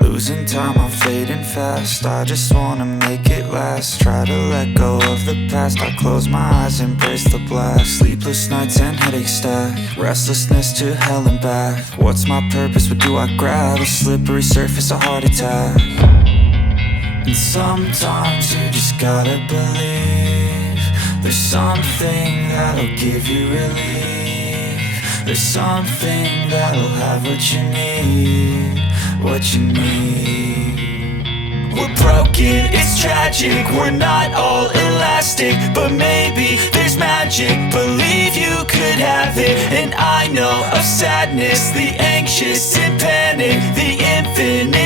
Losing time, I'm fading fast. I just wanna make it last. Try to let go of the past. I close my eyes, embrace the blast. Sleepless nights and headaches stack. Restlessness to hell and back. What's my purpose? What do I grab? A slippery surface, a heart attack. And sometimes you just gotta believe there's something that'll give you relief. There's something that'll have what you need, what you need. We're broken, it's tragic, we're not all elastic, but maybe there's magic. Believe you could have it, and I know of sadness, the anxious and panic, the infinite